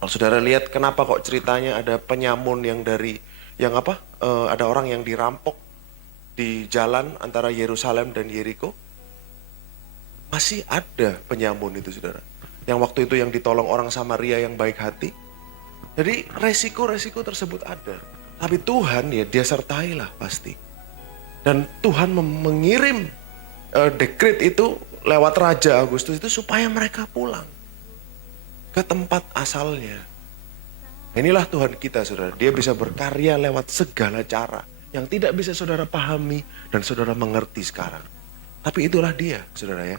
Kalau saudara lihat kenapa kok ceritanya ada penyamun yang ada orang yang dirampok di jalan antara Yerusalem dan Yeriko. Masih ada penyamun itu saudara. Yang waktu itu yang ditolong orang Samaria yang baik hati. Jadi resiko-resiko tersebut ada. Tapi Tuhan ya dia sertailah pasti. Dan Tuhan mengirim dekret itu lewat Raja Agustus itu supaya mereka pulang ke tempat asalnya. Inilah Tuhan kita saudara. Dia bisa berkarya lewat segala cara yang tidak bisa saudara pahami dan saudara mengerti sekarang. Tapi itulah dia saudara ya.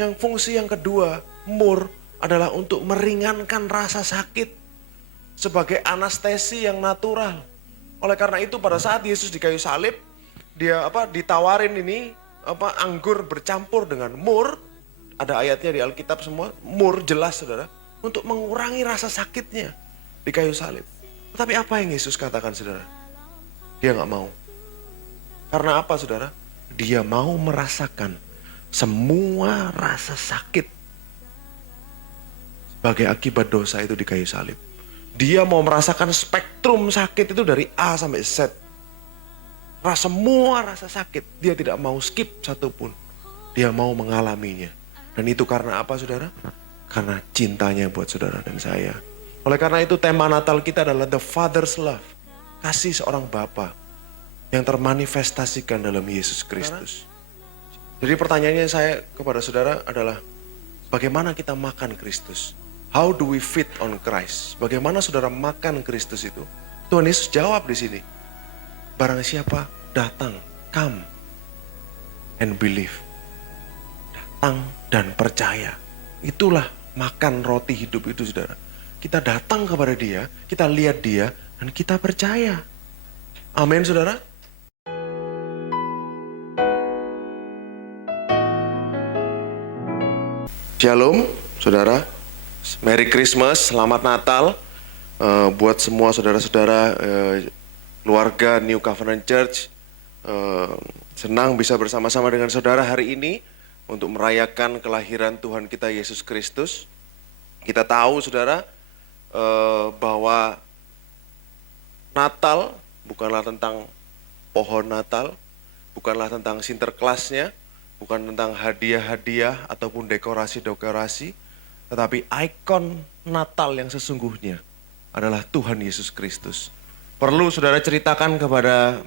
Yang fungsi yang kedua, mur adalah untuk meringankan rasa sakit sebagai anestesi yang natural. Oleh karena itu pada saat Yesus di kayu salib, dia ditawarin ini anggur bercampur dengan mur. Ada ayatnya di Alkitab semua, mur jelas saudara, untuk mengurangi rasa sakitnya di kayu salib. Tapi apa yang Yesus katakan saudara? Dia gak mau. Karena apa saudara? Dia mau merasakan semua rasa sakit sebagai akibat dosa itu di kayu salib. Dia mau merasakan spektrum sakit itu dari A sampai Z. Semua rasa sakit. Dia tidak mau skip satupun. Dia mau mengalaminya. Dan itu karena apa saudara? Karena cintanya buat saudara dan saya. Oleh karena itu tema Natal kita adalah The Father's Love. Kasih seorang Bapa yang termanifestasikan dalam Yesus Kristus. Jadi pertanyaannya saya kepada saudara adalah bagaimana kita makan Kristus? How do we feed on Christ? Bagaimana saudara makan Kristus itu? Tuhan Yesus jawab di sini. Barang siapa datang, come and believe. Datang dan percaya. Itulah makan roti hidup itu saudara. Kita datang kepada dia, kita lihat dia, dan kita percaya. Amin saudara. Shalom saudara. Merry Christmas, selamat Natal. Buat semua saudara-saudara keluarga New Covenant Church. Senang bisa bersama-sama dengan saudara hari ini untuk merayakan kelahiran Tuhan kita Yesus Kristus. Kita tahu saudara bahwa Natal bukanlah tentang pohon Natal, bukanlah tentang Sinterklasnya, bukan tentang hadiah-hadiah ataupun dekorasi-dekorasi, tetapi ikon Natal yang sesungguhnya adalah Tuhan Yesus Kristus. Perlu saudara ceritakan kepada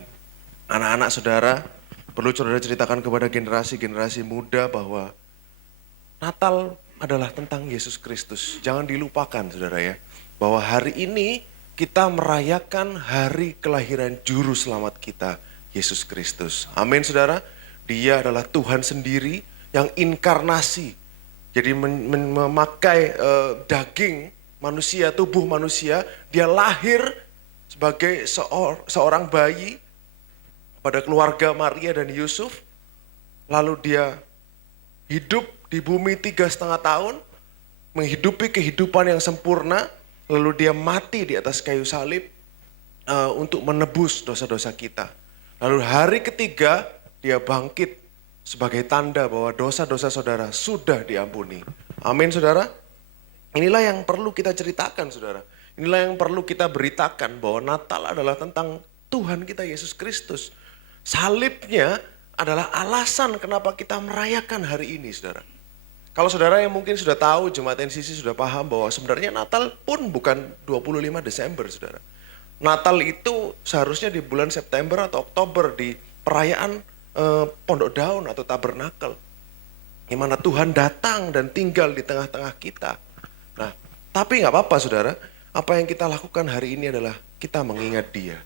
anak-anak saudara, perlu saudara ceritakan kepada generasi-generasi muda bahwa Natal adalah tentang Yesus Kristus. Jangan dilupakan saudara ya, bahwa hari ini kita merayakan hari kelahiran Juru Selamat kita, Yesus Kristus. Amin saudara. Dia adalah Tuhan sendiri yang inkarnasi. Jadi memakai daging manusia, tubuh manusia. Dia lahir sebagai seorang bayi pada keluarga Maria dan Yusuf. Lalu dia hidup di bumi 3,5 tahun. Menghidupi kehidupan yang sempurna. Lalu dia mati di atas kayu salib untuk menebus dosa-dosa kita. Lalu hari ketiga dia bangkit sebagai tanda bahwa dosa-dosa saudara sudah diampuni. Amin saudara. Inilah yang perlu kita ceritakan saudara. Inilah yang perlu kita beritakan bahwa Natal adalah tentang Tuhan kita Yesus Kristus. Salibnya adalah alasan kenapa kita merayakan hari ini saudara. Kalau saudara yang mungkin sudah tahu, Jemaat NCC sudah paham bahwa sebenarnya Natal pun bukan 25 Desember saudara. Natal itu seharusnya di bulan September atau Oktober di perayaan Pondok Daun atau Tabernakel, di mana Tuhan datang dan tinggal di tengah-tengah kita. Nah, tapi nggak apa-apa saudara, apa yang kita lakukan hari ini adalah kita mengingat Dia.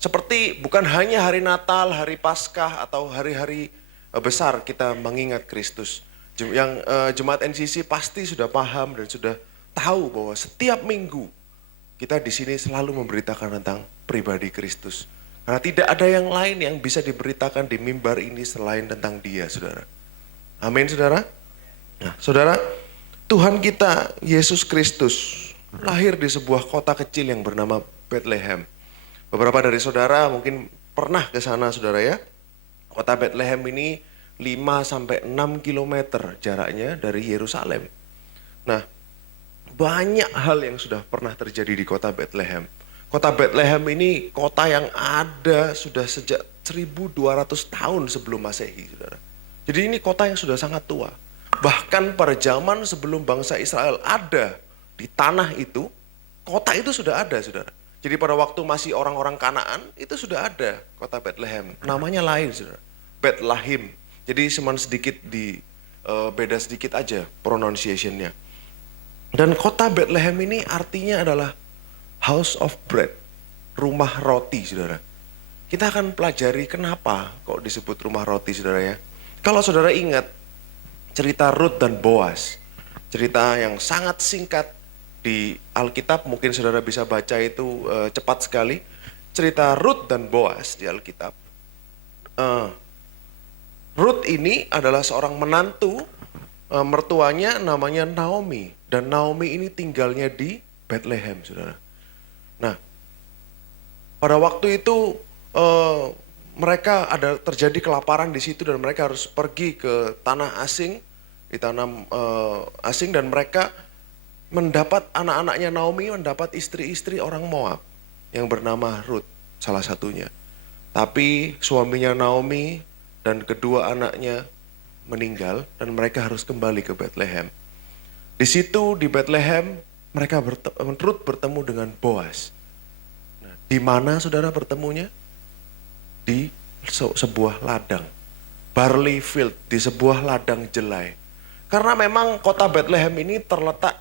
Seperti bukan hanya hari Natal, hari Paskah atau hari-hari besar kita mengingat Kristus. Yang Jemaat NCC pasti sudah paham dan sudah tahu bahwa setiap minggu kita di sini selalu memberitakan tentang pribadi Kristus. Karena tidak ada yang lain yang bisa diberitakan di mimbar ini selain tentang Dia, saudara. Amin, saudara. Nah, saudara, Tuhan kita, Yesus Kristus, lahir di sebuah kota kecil yang bernama Bethlehem. Beberapa dari saudara mungkin pernah ke sana, saudara ya. Kota Bethlehem ini 5-6 kilometer jaraknya dari Yerusalem. Nah, banyak hal yang sudah pernah terjadi di kota Bethlehem. Kota Bethlehem ini kota yang ada sudah sejak 1200 tahun sebelum Masehi, saudara. Jadi ini kota yang sudah sangat tua. Bahkan pada zaman sebelum bangsa Israel ada di tanah itu, kota itu sudah ada, saudara. Jadi pada waktu masih orang-orang Kanaan, itu sudah ada kota Bethlehem. Namanya lain, saudara. Bethlehem. Jadi cuma sedikit beda sedikit aja pronunciation-nya. Dan kota Bethlehem ini artinya adalah house of bread, rumah roti, saudara. Kita akan pelajari kenapa kok disebut rumah roti, saudara ya. Kalau saudara ingat cerita Rut dan Boas, cerita yang sangat singkat di Alkitab, mungkin saudara bisa baca itu cepat sekali. Cerita Rut dan Boas di Alkitab. Rut ini adalah seorang menantu, mertuanya namanya Naomi. Dan Naomi ini tinggalnya di Bethlehem, saudara. Nah, pada waktu itu mereka ada terjadi kelaparan di situ dan mereka harus pergi ke tanah asing, di tanah asing, dan mereka mendapat anak-anaknya Naomi mendapat istri-istri orang Moab yang bernama Rut salah satunya. Tapi suaminya Naomi dan kedua anaknya meninggal dan mereka harus kembali ke Bethlehem. Di situ di Bethlehem mereka Rut bertemu dengan Boas. Nah, di mana saudara bertemunya? Di sebuah ladang, barley field, di sebuah ladang jelai. Karena memang kota Bethlehem ini terletak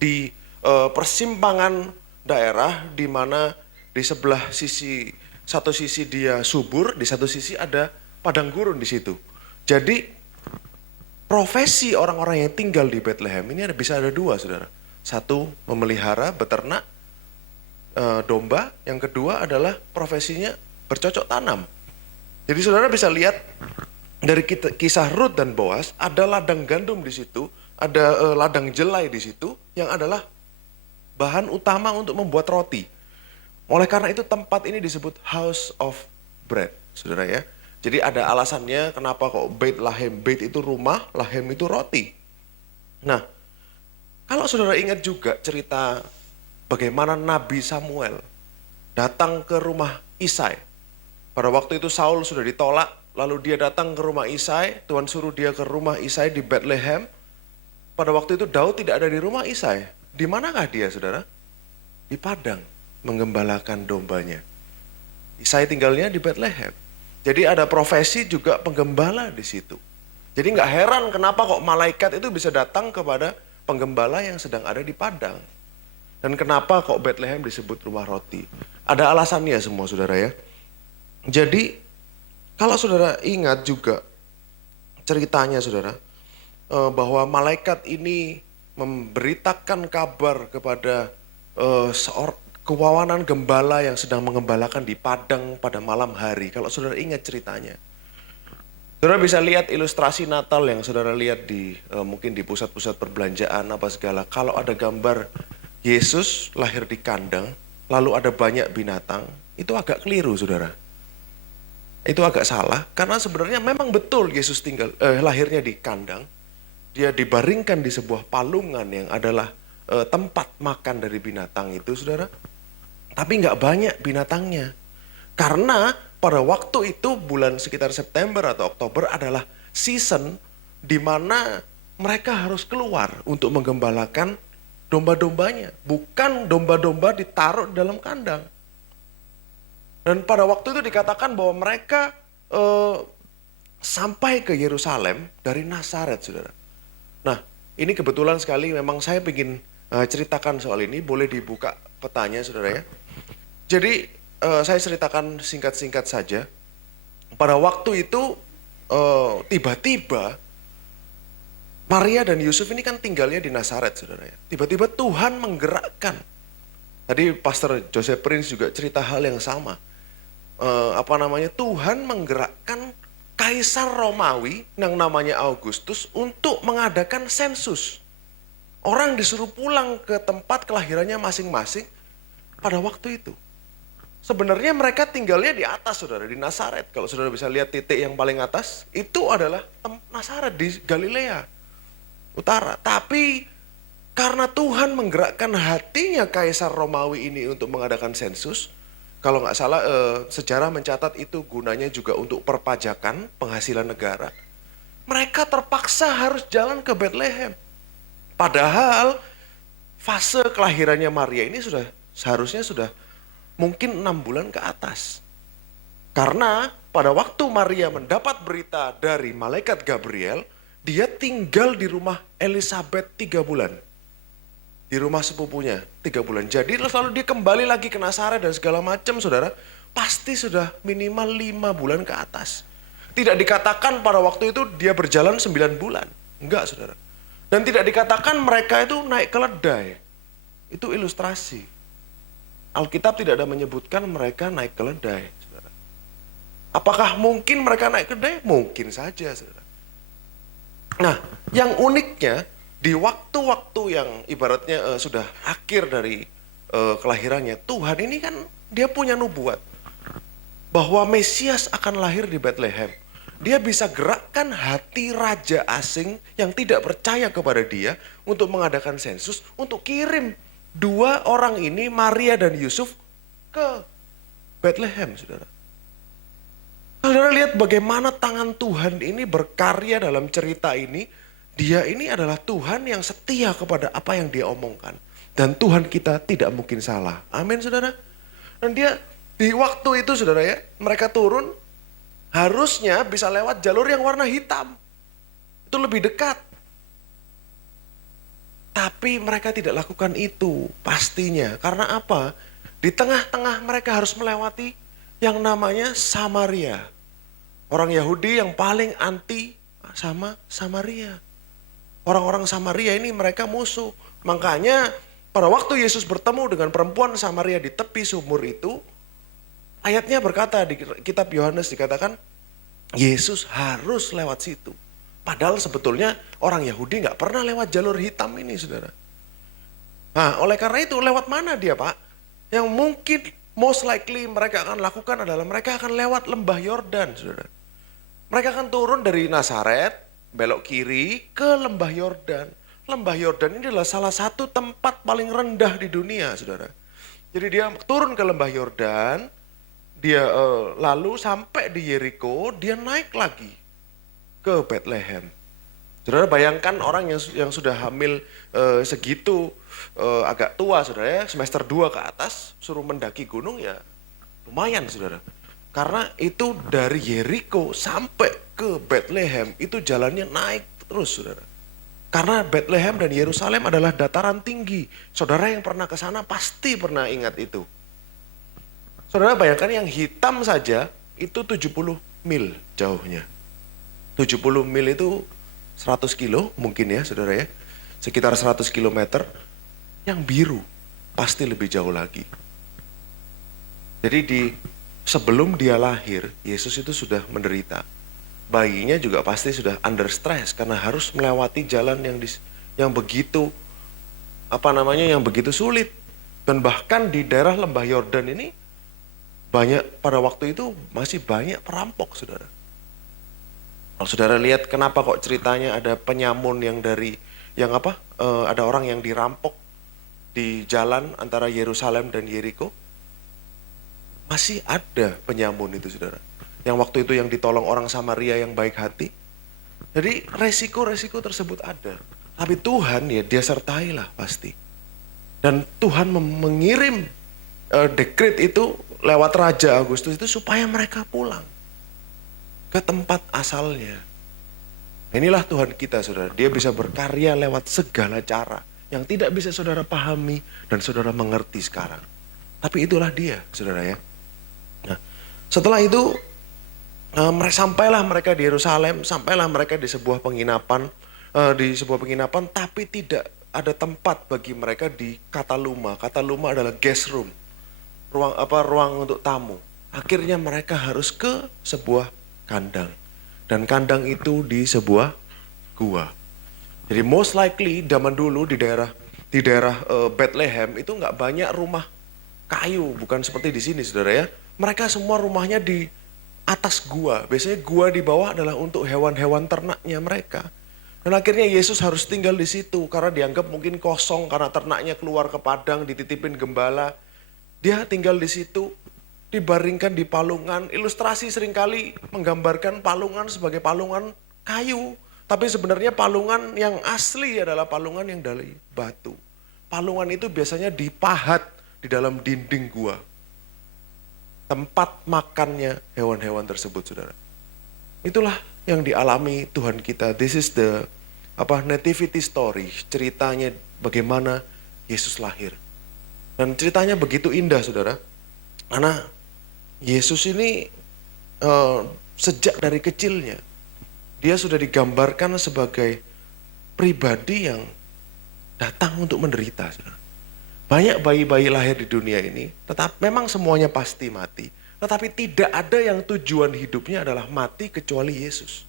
di persimpangan daerah di mana di sebelah sisi, satu sisi dia subur, di satu sisi ada padang gurun di situ. Jadi profesi orang-orang yang tinggal di Bethlehem ini bisa ada dua, saudara. Satu, memelihara, beternak domba. Yang kedua adalah profesinya bercocok tanam. Jadi saudara bisa lihat dari kisah Rut dan Boas, ada ladang gandum di situ, ada ladang jelai di situ yang adalah bahan utama untuk membuat roti. Oleh karena itu tempat ini disebut House of Bread, saudara ya. Jadi ada alasannya kenapa kok Beit Lahem. Beit itu rumah, Lahem itu roti. Nah, kalau saudara ingat juga cerita bagaimana Nabi Samuel datang ke rumah Isai. Pada waktu itu Saul sudah ditolak, lalu dia datang ke rumah Isai, Tuhan suruh dia ke rumah Isai di Bethlehem. Pada waktu itu Daud tidak ada di rumah Isai. Di manakah dia, saudara? Di padang, menggembalakan dombanya. Isai tinggalnya di Bethlehem. Jadi ada profesi juga penggembala di situ. Jadi nggak heran kenapa kok malaikat itu bisa datang kepada penggembala yang sedang ada di padang. Dan kenapa kok Bethlehem disebut rumah roti. Ada alasannya semua, saudara ya. Jadi kalau saudara ingat juga ceritanya, saudara, bahwa malaikat ini memberitakan kabar kepada kewawanan gembala yang sedang mengembalakan di padang pada malam hari. Kalau saudara ingat ceritanya, saudara bisa lihat ilustrasi Natal yang saudara lihat di mungkin di pusat-pusat perbelanjaan apa segala. Kalau ada gambar Yesus lahir di kandang, lalu ada banyak binatang, itu agak keliru, saudara. Itu agak salah, karena sebenarnya memang betul Yesus lahirnya di kandang. Dia dibaringkan di sebuah palungan yang adalah tempat makan dari binatang itu, saudara. Tapi nggak banyak binatangnya. Karena pada waktu itu bulan sekitar September atau Oktober adalah season di mana mereka harus keluar untuk menggembalakan domba-dombanya. Bukan domba-domba ditaruh dalam kandang. Dan pada waktu itu dikatakan bahwa mereka sampai ke Yerusalem dari Nazaret, saudara. Nah, ini kebetulan sekali memang saya ingin ceritakan soal ini. Boleh dibuka petanya, saudara ya. Jadi saya ceritakan singkat-singkat saja. Pada waktu itu tiba-tiba Maria dan Yusuf ini kan tinggalnya di Nazaret, saudara ya. Tiba-tiba Tuhan menggerakkan. Tadi Pastor Joseph Prince juga cerita hal yang sama. Tuhan menggerakkan Kaisar Romawi yang namanya Augustus untuk mengadakan sensus. Orang disuruh pulang ke tempat kelahirannya masing-masing pada waktu itu. Sebenarnya mereka tinggalnya di atas, saudara, di Nazaret. Kalau saudara bisa lihat titik yang paling atas, itu adalah Nazaret di Galilea Utara. Tapi Karena Tuhan menggerakkan hatinya Kaisar Romawi ini untuk mengadakan sensus. Kalau nggak salah sejarah mencatat itu gunanya juga untuk perpajakan penghasilan negara. Mereka terpaksa harus jalan ke Bethlehem. Padahal fase kelahirannya Maria ini seharusnya sudah mungkin 6 bulan ke atas. Karena pada waktu Maria mendapat berita dari malaikat Gabriel, dia tinggal di rumah Elizabeth 3 bulan. Di rumah sepupunya 3 bulan. Jadi lalu dia kembali lagi ke Nazaret dan segala macam, saudara. Pasti sudah minimal 5 bulan ke atas. Tidak dikatakan pada waktu itu dia berjalan 9 bulan. Enggak, saudara. Dan tidak dikatakan mereka itu naik keledai. Itu ilustrasi. Alkitab tidak ada menyebutkan mereka naik keledai, saudara. Apakah mungkin mereka naik keledai? Mungkin saja, saudara. Nah, yang uniknya, di waktu-waktu yang ibaratnya sudah akhir dari kelahirannya, Tuhan ini kan dia punya nubuat bahwa Mesias akan lahir di Bethlehem. Dia bisa gerakkan hati raja asing yang tidak percaya kepada dia untuk mengadakan sensus, untuk kirim 2 orang ini, Maria dan Yusuf, ke Bethlehem, saudara. Saudara lihat bagaimana tangan Tuhan ini berkarya dalam cerita ini. Dia ini adalah Tuhan yang setia kepada apa yang dia omongkan. Dan Tuhan kita tidak mungkin salah. Amin, saudara. Dan dia di waktu itu, saudara ya, mereka turun harusnya bisa lewat jalur yang warna hitam. Itu lebih dekat. Tapi mereka tidak lakukan itu pastinya. Karena apa? Di tengah-tengah mereka harus melewati yang namanya Samaria. Orang Yahudi yang paling anti sama Samaria. Orang-orang Samaria ini mereka musuh. Makanya pada waktu Yesus bertemu dengan perempuan Samaria di tepi sumur itu, ayatnya berkata di kitab Yohanes dikatakan, Yesus harus lewat situ. Padahal sebetulnya orang Yahudi nggak pernah lewat jalur hitam ini, saudara. Nah, oleh karena itu lewat mana dia, Pak? Yang mungkin most likely mereka akan lakukan adalah mereka akan lewat lembah Yordan, saudara. Mereka akan turun dari Nazaret, belok kiri ke lembah Yordan. Lembah Yordan ini adalah salah satu tempat paling rendah di dunia, saudara. Jadi dia turun ke lembah Yordan, dia lalu sampai di Yeriko, dia naik lagi ke Bethlehem. Saudara bayangkan orang yang sudah hamil segitu agak tua, saudara ya, semester 2 ke atas, suruh mendaki gunung ya lumayan, saudara. Karena itu dari Yeriko sampai ke Bethlehem itu jalannya naik terus, saudara. Karena Bethlehem dan Yerusalem adalah dataran tinggi. Saudara yang pernah ke sana pasti pernah ingat itu. Saudara bayangkan yang hitam saja itu 70 mil jauhnya. 70 mil itu 100 kilo mungkin ya, saudara ya. Sekitar 100 kilometer. Yang biru pasti lebih jauh lagi. Jadi sebelum dia lahir, Yesus itu sudah menderita. Bayinya juga pasti sudah under stress karena harus melewati jalan yang begitu yang begitu sulit. Dan bahkan di daerah lembah Yordan ini pada waktu itu masih banyak perampok, saudara. Kalau saudara lihat kenapa kok ceritanya ada penyamun ada orang yang dirampok di jalan antara Yerusalem dan Yeriko. Masih ada penyamun itu, saudara. Yang waktu itu yang ditolong orang Samaria yang baik hati. Jadi resiko-resiko tersebut ada. Tapi Tuhan ya dia sertailah pasti. Dan Tuhan mengirim dekret itu lewat Raja Agustus itu supaya mereka pulang ke tempat asalnya. Inilah Tuhan kita, saudara. Dia bisa berkarya lewat segala cara yang tidak bisa saudara pahami dan saudara mengerti sekarang. Tapi itulah dia, saudara ya. Nah, setelah itu sampailah mereka di Yerusalem, sampailah mereka di sebuah penginapan, tapi tidak ada tempat bagi mereka di Kataluma. Kataluma adalah guest room, ruang untuk tamu. Akhirnya mereka harus ke sebuah kandang, dan kandang itu di sebuah gua. Jadi most likely zaman dulu di daerah Bethlehem itu nggak banyak rumah kayu, bukan seperti di sini, saudara ya. Mereka semua rumahnya di atas gua. Biasanya gua di bawah adalah untuk hewan-hewan ternaknya mereka. Dan akhirnya Yesus harus tinggal di situ karena dianggap mungkin kosong karena ternaknya keluar ke padang dititipin gembala. Dia tinggal di situ, dibaringkan di palungan. Ilustrasi seringkali menggambarkan palungan sebagai palungan kayu. Tapi sebenarnya palungan yang asli adalah palungan yang dari batu. Palungan itu biasanya dipahat di dalam dinding gua. Tempat makannya hewan-hewan tersebut, saudara. Itulah yang dialami Tuhan kita. This is the nativity story, ceritanya bagaimana Yesus lahir. Dan ceritanya begitu indah, saudara. Karena Yesus ini sejak dari kecilnya, dia sudah digambarkan sebagai pribadi yang datang untuk menderita, saudara. Banyak bayi-bayi lahir di dunia ini, tetapi memang semuanya pasti mati. Tetapi tidak ada yang tujuan hidupnya adalah mati kecuali Yesus.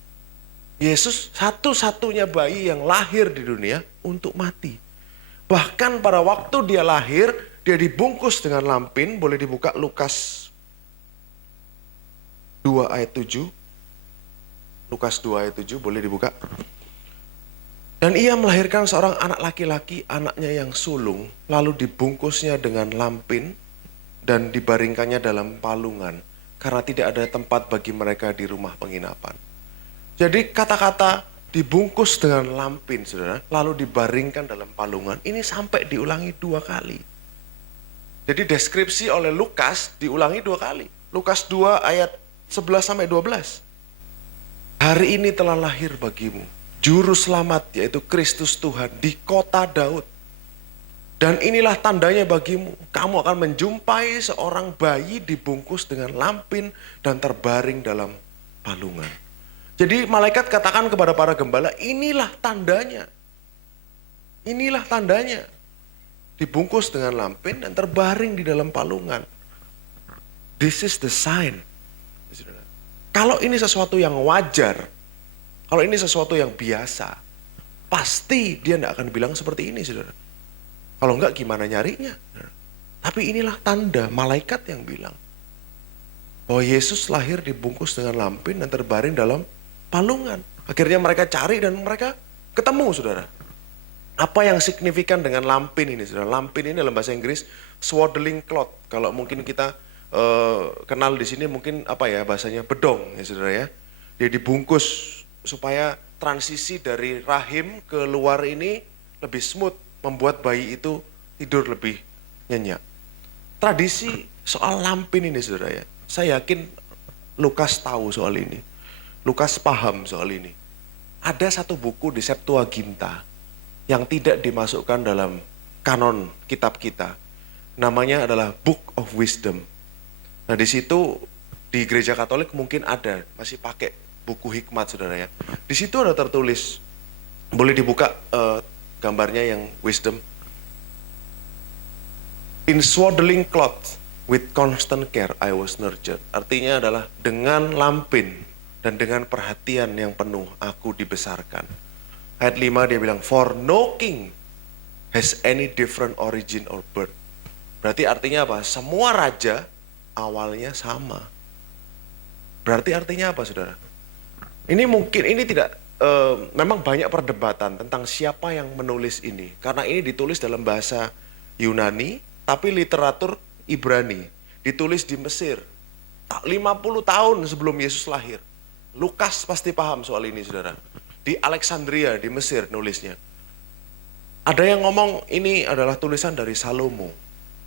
Yesus satu-satunya bayi yang lahir di dunia untuk mati. Bahkan pada waktu dia lahir, dia dibungkus dengan lampin. Boleh dibuka Lukas 2 ayat 7. Lukas 2 ayat 7 boleh dibuka. Dan ia melahirkan seorang anak laki-laki, anaknya yang sulung, lalu dibungkusnya dengan lampin dan dibaringkannya dalam palungan, karena tidak ada tempat bagi mereka di rumah penginapan. Jadi kata-kata dibungkus dengan lampin, saudara, lalu dibaringkan dalam palungan, ini sampai diulangi 2 kali. Jadi deskripsi oleh Lukas diulangi 2 kali. Lukas 2 ayat 11-12. Hari ini telah lahir bagimu Juru Selamat, yaitu Kristus Tuhan, di kota Daud. Dan inilah tandanya bagimu, kamu akan menjumpai seorang bayi dibungkus dengan lampin dan terbaring dalam palungan. Jadi malaikat katakan kepada para gembala, inilah tandanya. Inilah tandanya. Dibungkus dengan lampin dan terbaring di dalam palungan. This is the sign. Kalau ini sesuatu yang wajar, kalau ini sesuatu yang biasa, pasti dia tidak akan bilang seperti ini, saudara. Kalau enggak gimana nyarinya? Tapi inilah tanda, malaikat yang bilang bahwa Yesus lahir dibungkus dengan lampin dan terbaring dalam palungan. Akhirnya mereka cari dan mereka ketemu, saudara. Apa yang signifikan dengan lampin ini, saudara? Lampin ini dalam bahasa Inggris swaddling cloth. Kalau mungkin kita kenal di sini mungkin bahasanya bedong, ya saudara ya. Dia dibungkus supaya transisi dari rahim ke luar ini lebih smooth, membuat bayi itu tidur lebih nyenyak. Tradisi soal lampin ini, saudara ya, saya yakin Lukas tahu soal ini. Lukas paham soal ini. Ada satu buku di Septuaginta yang tidak dimasukkan dalam kanon kitab kita. Namanya adalah Book of Wisdom. Nah di situ di gereja Katolik mungkin ada, masih pakai buku hikmat, saudara ya. Di situ ada tertulis, boleh dibuka gambarnya yang wisdom. In swaddling cloth with constant care I was nurtured. Artinya adalah dengan lampin dan dengan perhatian yang penuh aku dibesarkan. Ayat 5 dia bilang, for no king has any different origin or birth. Berarti artinya apa? Semua raja awalnya sama. Berarti artinya apa, saudara? Ini tidak, memang banyak perdebatan tentang siapa yang menulis ini. Karena ini ditulis dalam bahasa Yunani, tapi literatur Ibrani. Ditulis di Mesir, 50 tahun sebelum Yesus lahir. Lukas pasti paham soal ini, saudara. Di Alexandria, di Mesir nulisnya. Ada yang ngomong ini adalah tulisan dari Salomo,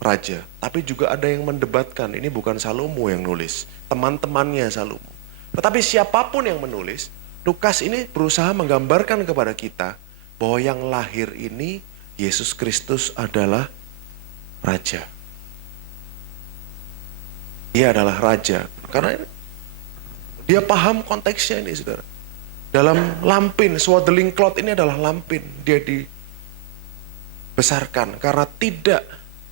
raja. Tapi juga ada yang mendebatkan, ini bukan Salomo yang nulis, teman-temannya Salomo. Tetapi siapapun yang menulis, Lukas ini berusaha menggambarkan kepada kita bahwa yang lahir ini, Yesus Kristus adalah raja. Dia adalah raja. Karena dia paham konteksnya ini, saudara. Dalam lampin, swaddling cloth ini adalah lampin. Dia dibesarkan karena tidak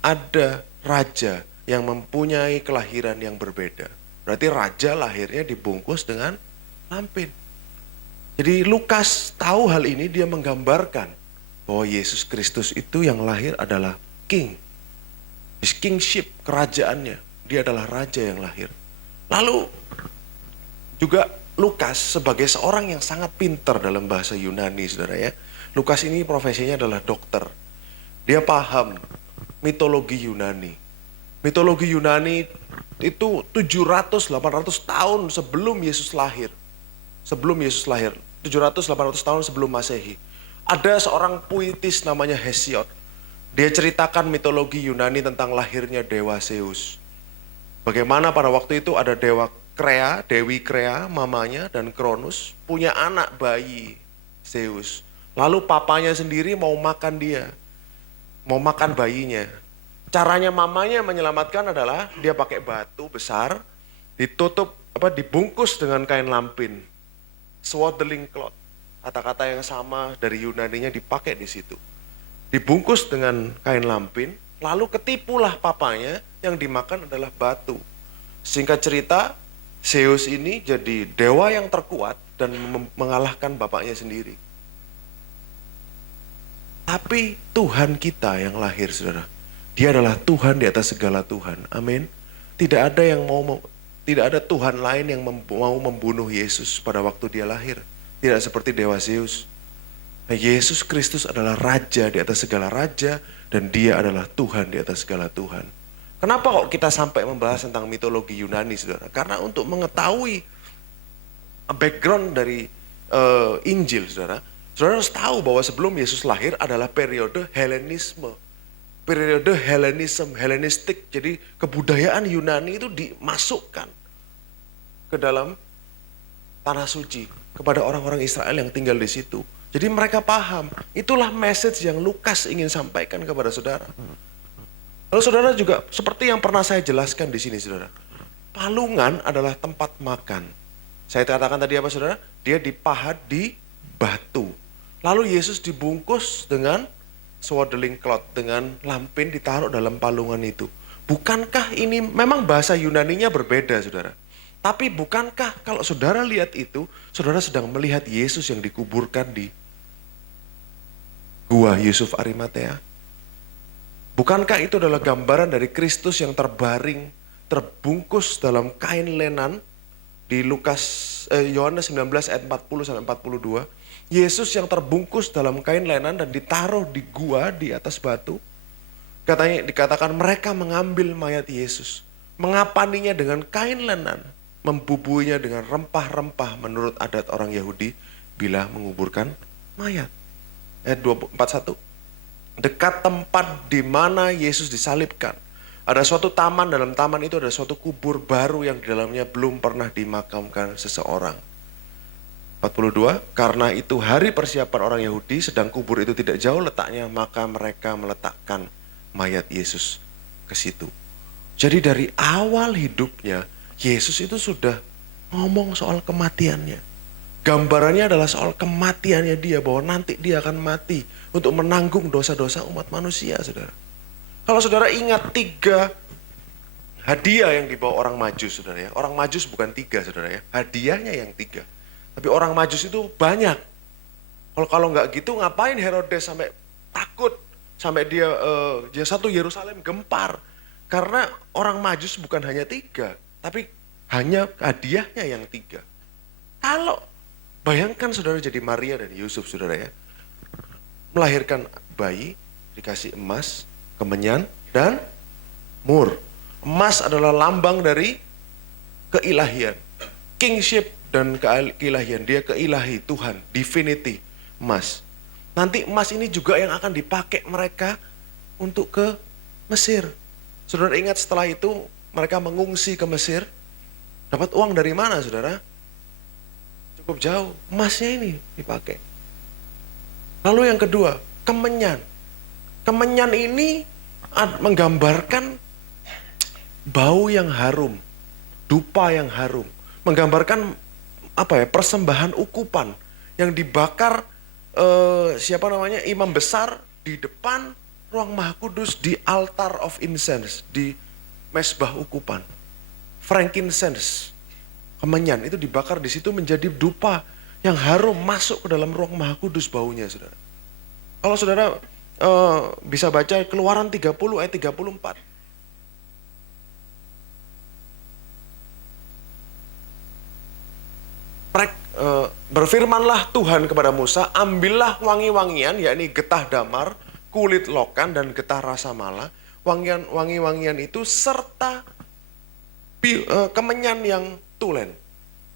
ada raja yang mempunyai kelahiran yang berbeda. Berarti raja lahirnya dibungkus dengan lampin. Jadi Lukas tahu hal ini, dia menggambarkan bahwa Yesus Kristus itu yang lahir adalah king. His kingship, kerajaannya. Dia adalah raja yang lahir. Lalu juga Lukas sebagai seorang yang sangat pintar dalam bahasa Yunani, saudara ya. Lukas ini profesinya adalah dokter. Dia paham mitologi Yunani. Mitologi Yunani itu 700-800 tahun sebelum Yesus lahir. Sebelum Yesus lahir, 700-800 tahun sebelum Masehi. Ada seorang puitis namanya Hesiod. Dia ceritakan mitologi Yunani tentang lahirnya dewa Zeus. Bagaimana pada waktu itu ada dewa Krea, Dewi Krea, mamanya, dan Cronus punya anak bayi Zeus. Lalu papanya sendiri mau makan dia, mau makan bayinya. Caranya mamanya menyelamatkan adalah dia pakai batu besar, dibungkus dengan kain lampin, swaddling cloth. Kata-kata yang sama dari Yunaninya dipakai di situ. Dibungkus dengan kain lampin, lalu ketipulah papanya, yang dimakan adalah batu. Singkat cerita, Zeus ini jadi dewa yang terkuat dan mengalahkan bapaknya sendiri. Tapi Tuhan kita yang lahir, saudara, dia adalah Tuhan di atas segala Tuhan. Amin. Tidak ada Tuhan lain yang mau membunuh Yesus pada waktu dia lahir. Tidak seperti dewa Zeus. Nah, Yesus Kristus adalah Raja di atas segala Raja, dan dia adalah Tuhan di atas segala Tuhan. Kenapa kok kita sampai membahas tentang mitologi Yunani, saudara? Karena untuk mengetahui background dari Injil, saudara harus tahu bahwa sebelum Yesus lahir adalah periode Helenisme. Periode Helenistik. Jadi kebudayaan Yunani itu dimasukkan ke dalam tanah suci kepada orang-orang Israel yang tinggal di situ. Jadi mereka paham. Itulah message yang Lukas ingin sampaikan kepada saudara. Lalu saudara juga seperti yang pernah saya jelaskan di sini, saudara. Palungan adalah tempat makan. Saya katakan tadi apa, saudara? Dia dipahat di batu. Lalu Yesus dibungkus dengan swaddling cloth, dengan lampin ditaruh dalam palungan itu. Bukankah ini, memang bahasa Yunaninya berbeda, saudara. Tapi bukankah kalau saudara lihat itu, saudara sedang melihat Yesus yang dikuburkan di gua Yusuf Arimatea? Bukankah itu adalah gambaran dari Kristus yang terbaring, terbungkus dalam kain lenan di Yohanes 19 ayat 40-42. Yesus yang terbungkus dalam kain lenan dan ditaruh di gua di atas batu. Katanya dikatakan mereka mengambil mayat Yesus, mengapaninya dengan kain lenan, membubuinya dengan rempah-rempah menurut adat orang Yahudi bila menguburkan mayat. Ayat 41. Dekat tempat di mana Yesus disalibkan, ada suatu taman, dalam taman itu ada suatu kubur baru yang di dalamnya belum pernah dimakamkan seseorang. 42, karena itu hari persiapan orang Yahudi, sedang kubur itu tidak jauh letaknya, maka mereka meletakkan mayat Yesus ke situ. Jadi dari awal hidupnya, Yesus itu sudah ngomong soal kematiannya. Gambarannya adalah soal kematiannya dia, bahwa nanti dia akan mati untuk menanggung dosa-dosa umat manusia, saudara. Kalau saudara ingat 3 hadiah yang dibawa orang Majus, saudara ya. Orang Majus bukan 3, saudara ya. Hadiahnya yang 3. Tapi orang Majus itu banyak. Kalau nggak gitu ngapain Herodes sampai takut, sampai dia satu Yerusalem gempar. Karena orang Majus bukan hanya 3, tapi hanya hadiahnya yang 3. Kalau bayangkan saudara jadi Maria dan Yusuf, saudara ya. Melahirkan bayi, dikasih emas, kemenyan, dan mur. Emas adalah lambang dari keilahian. Kingship dan keilahian. Dia keilahi, Tuhan, divinity, emas. Nanti emas ini juga yang akan dipakai mereka untuk ke Mesir. Saudara ingat setelah itu mereka mengungsi ke Mesir. Dapat uang dari mana, saudara? Cukup jauh, emasnya ini dipakai. Lalu yang kedua, kemenyan. Kemenyan ini menggambarkan bau yang harum, dupa yang harum. Menggambarkan persembahan ukupan yang dibakar imam besar di depan ruang Maha Kudus di altar of incense, di mesbah ukupan. Frankincense, kemenyan itu dibakar di situ menjadi dupa yang harum masuk ke dalam ruang Maha Kudus baunya, saudara. Kalau saudara bisa baca Keluaran 30 ayat 34. Berfirmanlah Tuhan kepada Musa, ambillah wangi-wangian, yakni getah damar, kulit lokan, dan getah rasa mala. Wangi-wangian itu serta kemenyan yang tulen.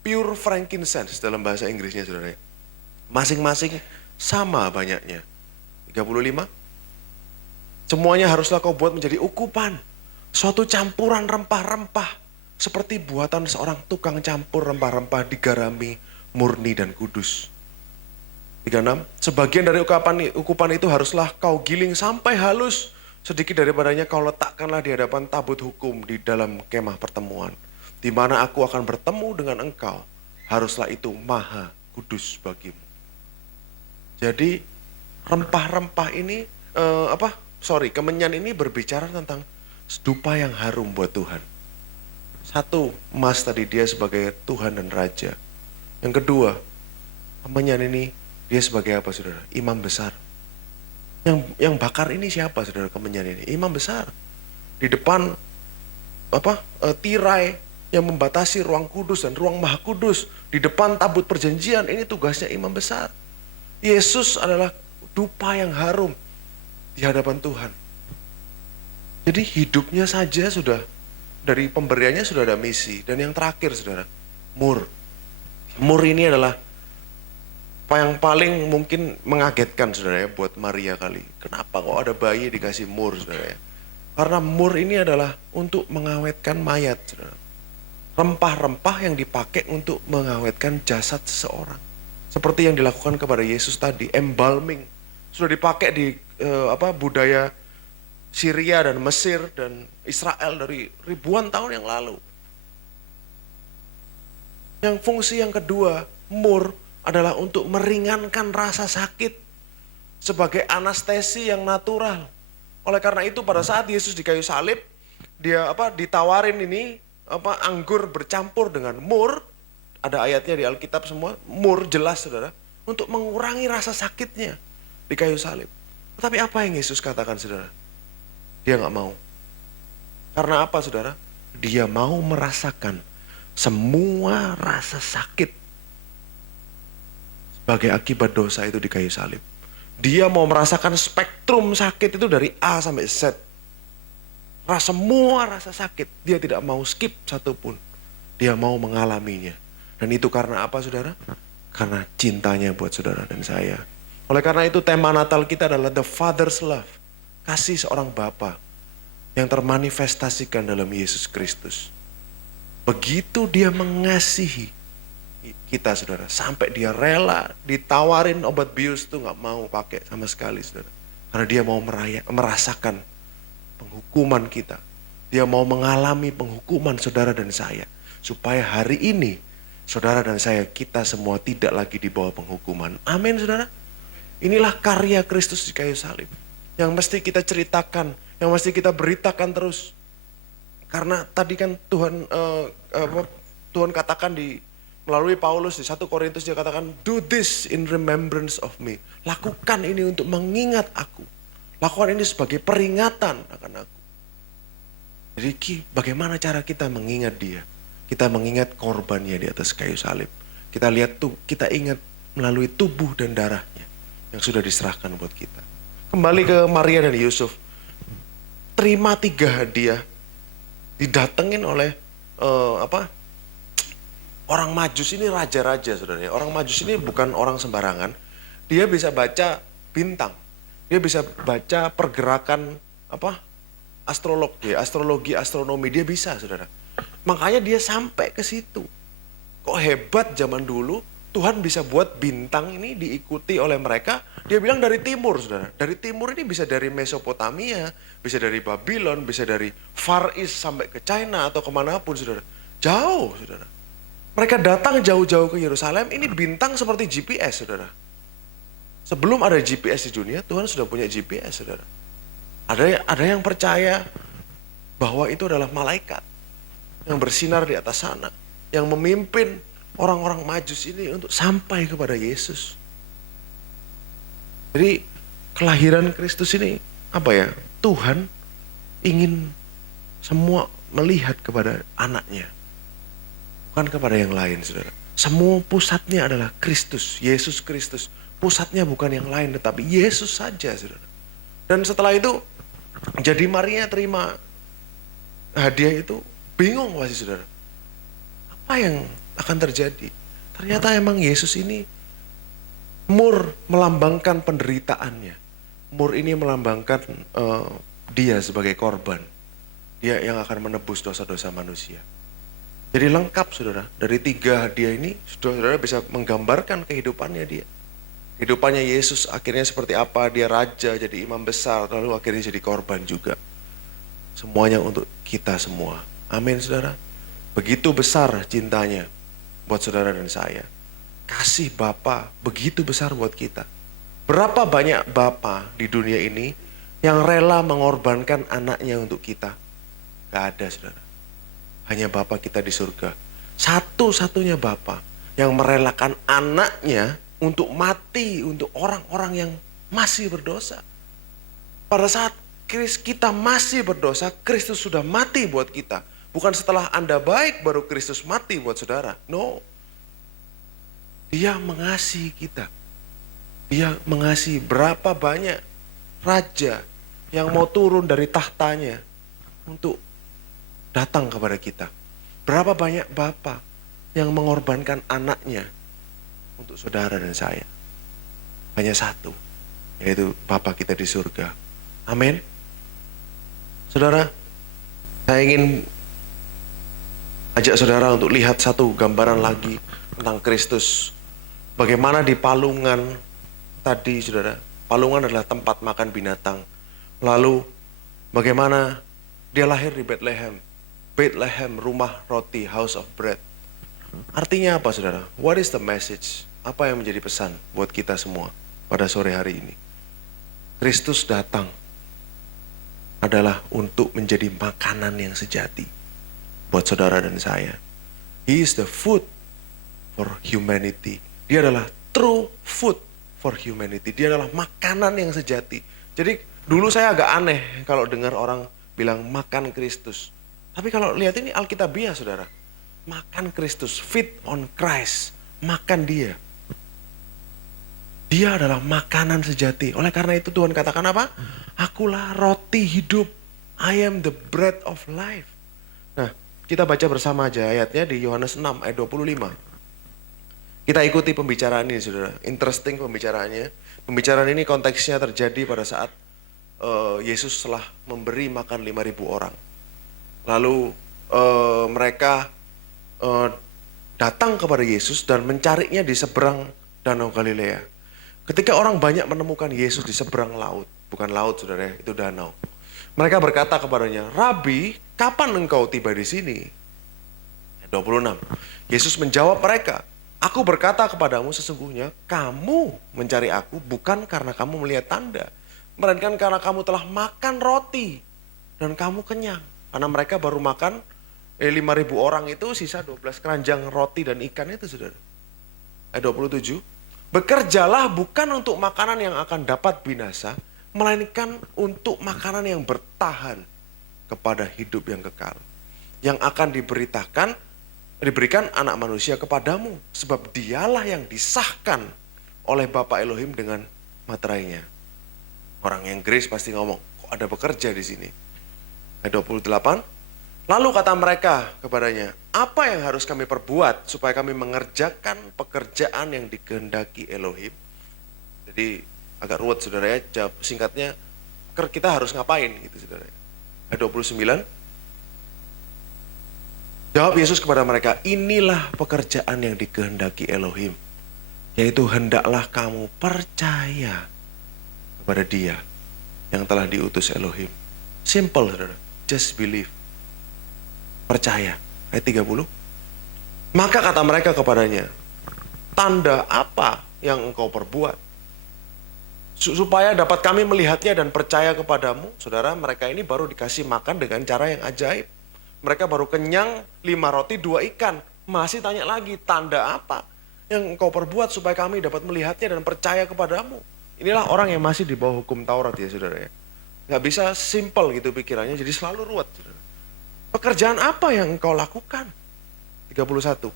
Pure frankincense dalam bahasa Inggrisnya, saudara. Masing-masing sama banyaknya. 35. Semuanya haruslah kau buat menjadi ukupan. Suatu campuran rempah-rempah. Seperti buatan seorang tukang campur rempah-rempah digarami, murni dan kudus. 36. Sebagian dari ukupan itu haruslah kau giling sampai halus. Sedikit daripadanya kau letakkanlah di hadapan tabut hukum di dalam kemah pertemuan, di mana aku akan bertemu dengan engkau. Haruslah itu maha kudus bagimu. Jadi rempah-rempah ini, kemenyan ini berbicara tentang dupa yang harum buat Tuhan. Satu, emas tadi dia sebagai Tuhan dan Raja. Yang kedua, kemenyan ini dia sebagai apa, saudara? Imam besar. Yang bakar ini siapa, saudara? Kemenyan ini imam besar. Di depan tirai yang membatasi ruang kudus dan ruang maha kudus, di depan tabut perjanjian, ini tugasnya imam besar. Yesus adalah dupa yang harum di hadapan Tuhan. Jadi hidupnya saja sudah, dari pemberiannya sudah ada misi. Dan yang terakhir, saudara, mur. Mur ini adalah apa yang paling mungkin mengagetkan, saudara ya, buat Maria kali. Kenapa kok ada bayi dikasih mur, saudara ya? Karena mur ini adalah untuk mengawetkan mayat, saudara. Rempah-rempah yang dipakai untuk mengawetkan jasad seseorang. Seperti yang dilakukan kepada Yesus tadi, embalming. Sudah dipakai di budaya Syria dan Mesir dan Israel dari ribuan tahun yang lalu. Yang fungsi yang kedua, mur, adalah untuk meringankan rasa sakit sebagai anestesi yang natural. Oleh karena itu pada saat Yesus di kayu salib, dia ditawarin ini anggur bercampur dengan mur. Ada ayatnya di Alkitab semua, mur jelas, saudara, untuk mengurangi rasa sakitnya di kayu salib. Tetapi apa yang Yesus katakan, saudara? Dia nggak mau. Karena apa, saudara? Dia mau merasakan semua rasa sakit sebagai akibat dosa itu di kayu salib. Dia mau merasakan spektrum sakit itu dari A sampai Z. Semua rasa sakit, dia tidak mau skip satupun. Dia mau mengalaminya. Dan itu karena apa, saudara? Karena cintanya buat saudara dan saya. Oleh karena itu tema Natal kita adalah The Father's Love. Kasih seorang Bapa yang termanifestasikan dalam Yesus Kristus. Begitu dia mengasihi kita, saudara, sampai dia rela ditawarin obat bius tuh nggak mau pakai sama sekali, saudara. Karena dia mau merasakan penghukuman kita. Dia mau mengalami penghukuman saudara dan saya. Supaya hari ini saudara dan saya, kita semua tidak lagi di bawah penghukuman. Amin, saudara. Inilah karya Kristus di kayu salib yang mesti kita ceritakan, yang mesti kita beritakan terus. Karena tadi kan Tuhan katakan melalui Paulus di 1 Korintus, dia katakan, do this in remembrance of me. Lakukan ini untuk mengingat aku. Lakukan ini sebagai peringatan akan aku. Jadi bagaimana cara kita mengingat dia? Kita mengingat korbannya di atas kayu salib. Kita lihat kita ingat melalui tubuh dan darahnya yang sudah diserahkan buat kita. Kembali ke Maria dan Yusuf. Terima 3 hadiah. Didatengin oleh orang Majus ini, raja-raja, saudara. Orang Majus ini bukan orang sembarangan. Dia bisa baca bintang. Dia bisa baca pergerakan astrologi, astronomi. Dia bisa, saudara. Makanya dia sampai ke situ. Kok hebat zaman dulu, Tuhan bisa buat bintang ini diikuti oleh mereka. Dia bilang dari timur, saudara. Dari timur ini bisa dari Mesopotamia, bisa dari Babylon, bisa dari Far East sampai ke China atau kemanapun, saudara. Jauh, saudara. Mereka datang jauh-jauh ke Yerusalem, ini bintang seperti GPS, saudara. Sebelum ada GPS di dunia, Tuhan sudah punya GPS, saudara. Ada yang percaya bahwa itu adalah malaikat yang bersinar di atas sana, yang memimpin orang-orang Majus ini untuk sampai kepada Yesus. Jadi kelahiran Kristus ini Tuhan ingin semua melihat kepada anaknya, bukan kepada yang lain, saudara. Semua pusatnya adalah Kristus, Yesus Kristus. Pusatnya bukan yang lain tetapi Yesus saja, saudara. Dan setelah itu jadi Maria terima hadiah itu bingung pasti saudara. Apa yang akan terjadi? Ternyata emang Yesus ini mur melambangkan penderitaannya. Mur ini melambangkan dia sebagai korban. Dia yang akan menebus dosa-dosa manusia. Jadi lengkap saudara. Dari 3 hadiah ini saudara bisa menggambarkan kehidupannya dia. Kehidupannya Yesus akhirnya seperti apa. Dia raja, jadi imam besar, lalu akhirnya jadi korban juga. Semuanya untuk kita semua. Amin saudara. Begitu besar cintanya buat saudara dan saya. Kasih Bapa begitu besar buat kita. Berapa banyak Bapa di dunia ini yang rela mengorbankan anaknya untuk kita? Gak ada saudara. Hanya Bapa kita di surga. Satu-satunya Bapa yang merelakan anaknya untuk mati untuk orang-orang yang masih berdosa. Pada saat kita masih berdosa, Kristus sudah mati buat kita. Bukan setelah Anda baik baru Kristus mati buat saudara. No. Dia mengasihi kita. Dia mengasihi. Berapa banyak raja yang mau turun dari tahtanya untuk datang kepada kita. Berapa banyak Bapa yang mengorbankan anaknya untuk saudara dan saya. Hanya satu, yaitu Bapa kita di surga. Amin. Saudara, saya ingin ajak saudara untuk lihat satu gambaran lagi tentang Kristus. Bagaimana di Palungan tadi saudara, Palungan adalah tempat makan binatang. Lalu bagaimana dia lahir di Bethlehem. Bethlehem, rumah roti, house of bread. Artinya apa saudara? What is the message? Apa yang menjadi pesan buat kita semua pada sore hari ini? Kristus datang adalah untuk menjadi makanan yang sejati buat saudara dan saya. He is the food for humanity. Dia adalah true food for humanity. Dia adalah makanan yang sejati. Jadi dulu saya agak aneh kalau dengar orang bilang makan Kristus. Tapi kalau lihat ini Alkitabiah saudara. Makan Kristus, feed on Christ. Makan dia. Dia adalah makanan sejati. Oleh karena itu Tuhan katakan apa? Akulah roti hidup. I am the bread of life. Nah, kita baca bersama aja ayatnya di Yohanes 6 ayat 25. Kita ikuti pembicaraan ini saudara. Interesting pembicaraannya. Pembicaraan ini konteksnya terjadi pada saat Yesus telah memberi makan 5.000 orang. Lalu mereka datang kepada Yesus dan mencarinya di seberang Danau Galilea. Ketika orang banyak menemukan Yesus di seberang laut. Bukan laut saudara, itu danau. Mereka berkata kepadanya, Rabi, kapan engkau tiba di sini? 26. Yesus menjawab mereka, Aku berkata kepadamu sesungguhnya, kamu mencari aku bukan karena kamu melihat tanda, melainkan karena kamu telah makan roti dan kamu kenyang. Karena mereka baru makan 5.000 orang itu sisa 12 keranjang roti dan ikan itu saudara. Ayat 27. Bekerjalah bukan untuk makanan yang akan dapat binasa, melainkan untuk makanan yang bertahan kepada hidup yang kekal. Yang akan diberikan anak manusia kepadamu. Sebab dialah yang disahkan oleh Bapa Elohim dengan materainya. Orang yang Inggris pasti ngomong, kok ada bekerja di sini? Ayat 28. Lalu kata mereka kepadanya, apa yang harus kami perbuat supaya kami mengerjakan pekerjaan yang dikehendaki Elohim? Jadi agak ruwet saudara ya, jawab singkatnya, kita harus ngapain gitu saudara. Ayat 29. Jawab Yesus kepada mereka, inilah pekerjaan yang dikehendaki Elohim, yaitu hendaklah kamu percaya kepada Dia yang telah diutus Elohim. Simple saudara, just believe. Percaya. Ayat 30. Maka kata mereka kepadanya, tanda apa yang engkau perbuat? Supaya dapat kami melihatnya dan percaya kepadamu. Saudara, mereka ini baru dikasih makan dengan cara yang ajaib. Mereka baru kenyang 5 roti 2 ikan. Masih tanya lagi, tanda apa yang engkau perbuat supaya kami dapat melihatnya dan percaya kepadamu? Inilah orang yang masih di bawah hukum Taurat ya saudara ya. Gak bisa simple gitu pikirannya, jadi selalu ruwet saudara. Pekerjaan apa yang engkau lakukan? 31.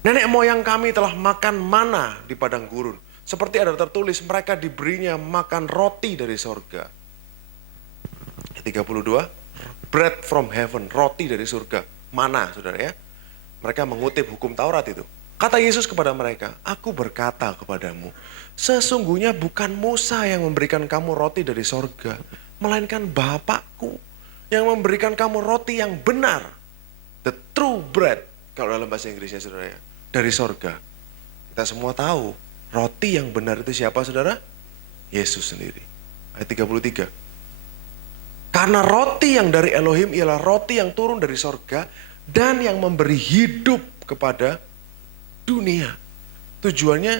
Nenek moyang kami telah makan mana di padang gurun. Seperti ada tertulis, mereka diberinya makan roti dari sorga. 32, bread from heaven, roti dari surga. Mana, saudara ya? Mereka mengutip hukum Taurat itu. Kata Yesus kepada mereka, aku berkata kepadamu, sesungguhnya bukan Musa yang memberikan kamu roti dari sorga, melainkan Bapakku yang memberikan kamu roti yang benar. The true bread, kalau dalam bahasa Inggrisnya saudara ya, dari sorga. Kita semua tahu, roti yang benar itu siapa saudara? Yesus sendiri. Ayat 33. Karena roti yang dari Elohim ialah roti yang turun dari sorga dan yang memberi hidup kepada dunia. Tujuannya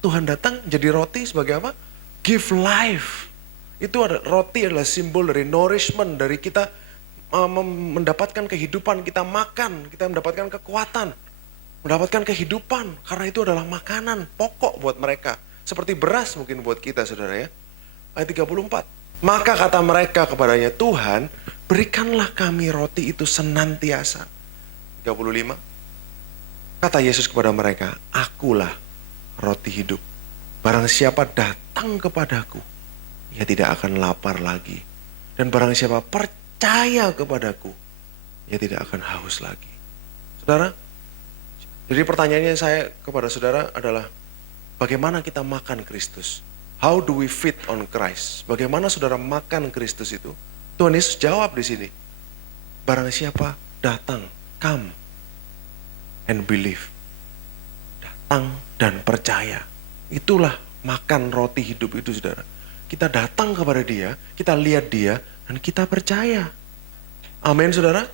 Tuhan datang jadi roti sebagai apa? Give life. Itu roti adalah simbol dari nourishment, dari kita mendapatkan kehidupan, kita makan, kita mendapatkan kekuatan, mendapatkan kehidupan. Karena itu adalah makanan pokok buat mereka. Seperti beras mungkin buat kita saudara ya. Ayat 34. Maka kata mereka kepadanya, Tuhan berikanlah kami roti itu senantiasa. 35. Kata Yesus kepada mereka, akulah roti hidup. Barang siapa datang kepadaku, ia tidak akan lapar lagi. Dan barang siapa percaya kepadaku, ia tidak akan haus lagi. Saudara, jadi pertanyaannya saya kepada saudara adalah, bagaimana kita makan Kristus? How do we feed on Christ? Bagaimana saudara makan Kristus itu? Tuhan Yesus jawab di sini. Barang siapa datang, come and believe. Datang dan percaya. Itulah makan roti hidup itu saudara. Kita datang kepada dia, kita lihat dia, dan kita percaya. Amin saudara.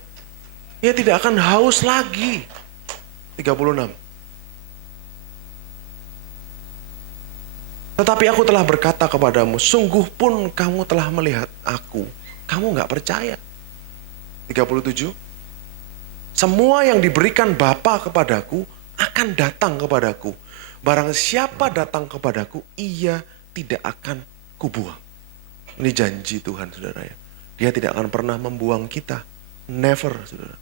Ia tidak akan haus lagi. 36. Tetapi aku telah berkata kepadamu, sungguh pun kamu telah melihat aku. Kamu gak percaya. 37. Semua yang diberikan Bapa kepadaku akan datang kepadaku. Barang siapa datang kepadaku, ia tidak akan kubuang. Ini janji Tuhan saudara ya. Dia tidak akan pernah membuang kita. Never saudara.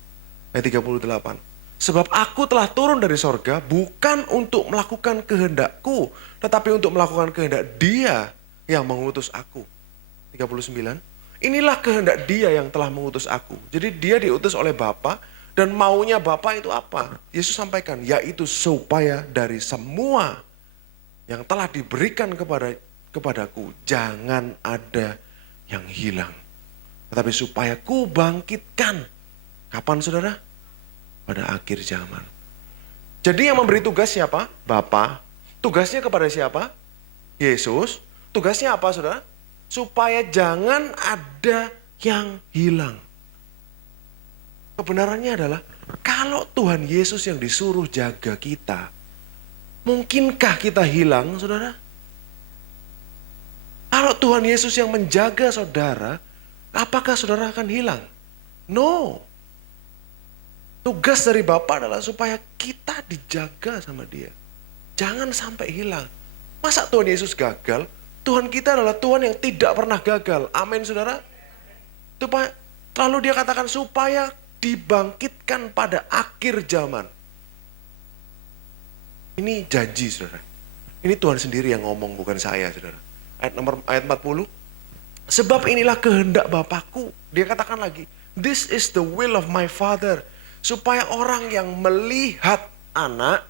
Ayat 38. Sebab aku telah turun dari sorga bukan untuk melakukan kehendakku, tetapi untuk melakukan kehendak Dia yang mengutus aku. 39. Inilah kehendak Dia yang telah mengutus aku. Jadi dia diutus oleh Bapa, dan maunya Bapa itu apa? Yesus sampaikan, yaitu supaya dari semua yang telah diberikan kepadaku, jangan ada yang hilang. Tetapi supaya ku bangkitkan. Kapan saudara? Pada akhir zaman. Jadi yang memberi tugas siapa? Bapa. Tugasnya kepada siapa? Yesus. Tugasnya apa saudara? Supaya jangan ada yang hilang. Kebenarannya adalah, kalau Tuhan Yesus yang disuruh jaga kita, mungkinkah kita hilang saudara? Kalau Tuhan Yesus yang menjaga saudara, apakah saudara akan hilang? No. Tugas dari Bapa adalah supaya kita dijaga sama Dia. Jangan sampai hilang. Masa Tuhan Yesus gagal? Tuhan kita adalah Tuhan yang tidak pernah gagal. Amin saudara. Lalu Dia katakan supaya dibangkitkan pada akhir zaman. Ini janji saudara. Ini Tuhan sendiri yang ngomong, bukan saya saudara. Ayat 40. Sebab inilah kehendak Bapakku. Dia katakan lagi, this is the will of my Father. Supaya orang yang melihat anak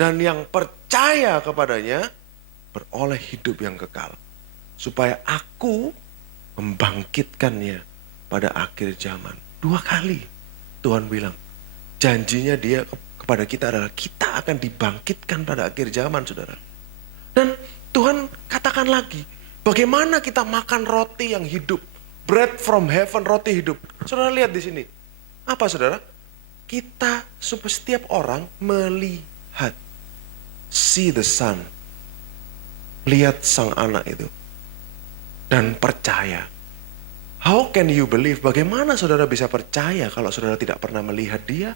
dan yang percaya kepadanya beroleh hidup yang kekal. Supaya aku membangkitkannya pada akhir zaman. 2 kali Tuhan bilang, janjinya Dia kepada kita adalah kita akan dibangkitkan pada akhir zaman saudara. Dan Tuhan katakan lagi, bagaimana kita makan roti yang hidup. Bread from heaven, roti hidup. Saudara lihat di sini. Apa saudara? Kita setiap orang melihat. See the Son. Lihat sang anak itu. Dan percaya. How can you believe? Bagaimana saudara bisa percaya kalau saudara tidak pernah melihat Dia?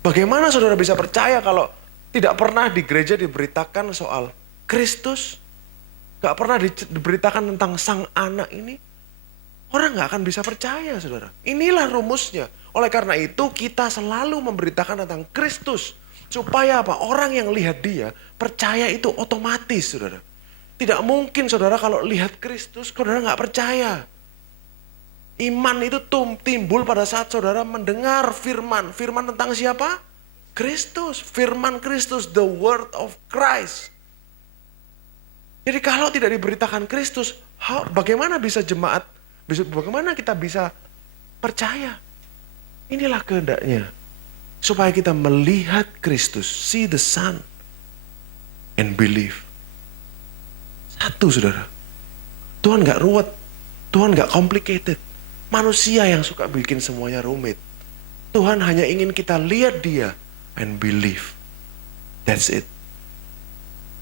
Bagaimana saudara bisa percaya kalau tidak pernah di gereja diberitakan soal Kristus? Gak pernah diberitakan tentang sang anak ini? Orang gak akan bisa percaya saudara. Inilah rumusnya. Oleh karena itu kita selalu memberitakan tentang Kristus. Supaya apa? Orang yang lihat dia percaya itu otomatis, saudara. Tidak mungkin saudara kalau lihat Kristus, saudara nggak percaya. Iman itu timbul pada saat saudara mendengar firman. Firman tentang siapa? Kristus. Firman Kristus, the word of Christ. Jadi kalau tidak diberitakan Kristus, bagaimana bisa jemaat, bagaimana kita bisa percaya? Inilah kehendaknya. Supaya kita melihat Kristus, see the Son, and believe. Satu saudara. Tuhan gak ruwet, Tuhan gak complicated. Manusia yang suka bikin semuanya rumit. Tuhan hanya ingin kita lihat dia, and believe. That's it.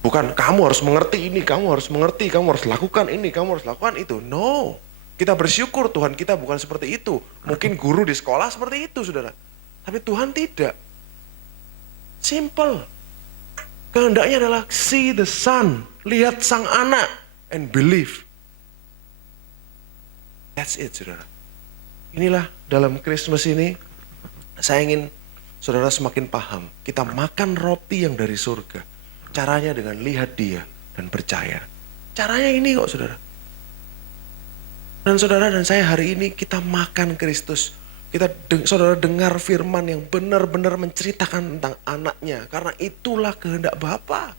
Bukan kamu harus mengerti ini, kamu harus mengerti, kamu harus lakukan ini, kamu harus lakukan itu. No. Kita bersyukur Tuhan kita bukan seperti itu. Mungkin guru di sekolah seperti itu, saudara. Tapi Tuhan tidak. Simple. Kehendaknya adalah see the Son. Lihat sang anak. And believe. That's it, saudara. Inilah dalam Christmas ini, saya ingin saudara semakin paham. Kita makan roti yang dari surga. Caranya dengan lihat dia dan percaya. Caranya ini kok, saudara. Dan saudara dan saya hari ini kita makan Kristus. Saudara dengar firman yang benar-benar menceritakan tentang anaknya. Karena itulah kehendak Bapa.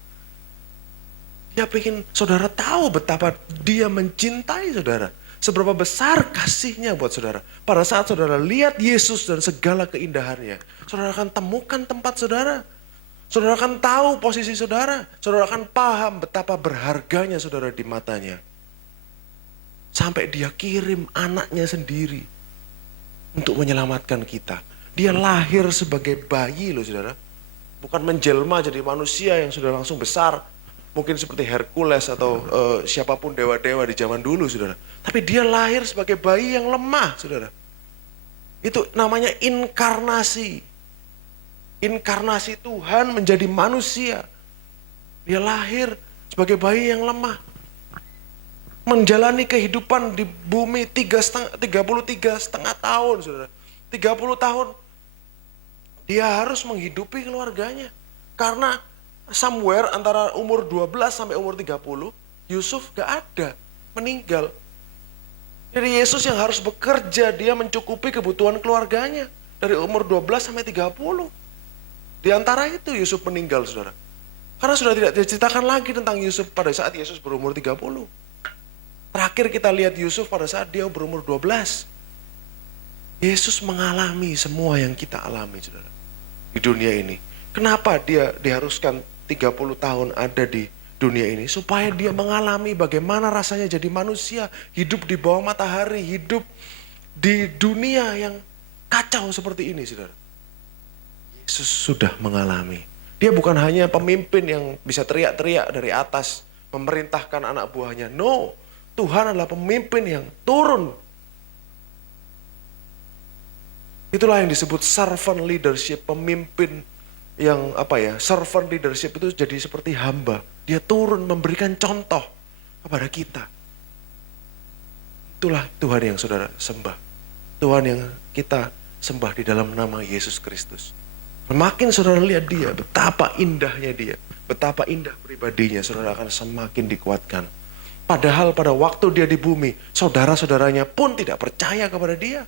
Dia ingin saudara tahu betapa dia mencintai saudara. Seberapa besar kasihnya buat saudara. Pada saat saudara lihat Yesus dan segala keindahannya, saudara akan temukan tempat saudara. Saudara akan tahu posisi saudara. Saudara akan paham betapa berharganya saudara di matanya. Sampai dia kirim anaknya sendiri untuk menyelamatkan kita. Dia lahir sebagai bayi loh saudara. Bukan menjelma jadi manusia yang sudah langsung besar. Mungkin seperti Hercules atau siapapun dewa-dewa di zaman dulu saudara. Tapi dia lahir sebagai bayi yang lemah saudara. Itu namanya inkarnasi. Inkarnasi Tuhan menjadi manusia. Dia lahir sebagai bayi yang lemah. Menjalani kehidupan di bumi 33,5 tahun, saudara. 30 tahun. Dia harus menghidupi keluarganya. Karena somewhere antara umur 12 sampai umur 30, Yusuf gak ada. Meninggal. Jadi Yesus yang harus bekerja, dia mencukupi kebutuhan keluarganya. Dari umur 12 sampai 30. Di antara itu Yusuf meninggal, saudara. Karena sudah tidak diceritakan lagi tentang Yusuf pada saat Yesus berumur 30. Terakhir kita lihat Yusuf pada saat dia berumur 12. Yesus mengalami semua yang kita alami, saudara. Di dunia ini. Kenapa dia diharuskan 30 tahun ada di dunia ini? Supaya dia mengalami bagaimana rasanya jadi manusia. Hidup di bawah matahari. Hidup di dunia yang kacau seperti ini, saudara. Yesus sudah mengalami. Dia bukan hanya pemimpin yang bisa teriak-teriak dari atas, memerintahkan anak buahnya. No, Tuhan adalah pemimpin yang turun. Itulah yang disebut servant leadership, pemimpin yang servant leadership itu jadi seperti hamba. Dia turun memberikan contoh kepada kita. Itulah Tuhan yang saudara sembah. Tuhan yang kita sembah di dalam nama Yesus Kristus. Semakin saudara lihat dia, betapa indahnya dia, betapa indah pribadinya, saudara akan semakin dikuatkan. Padahal pada waktu dia di bumi, saudara-saudaranya pun tidak percaya kepada dia.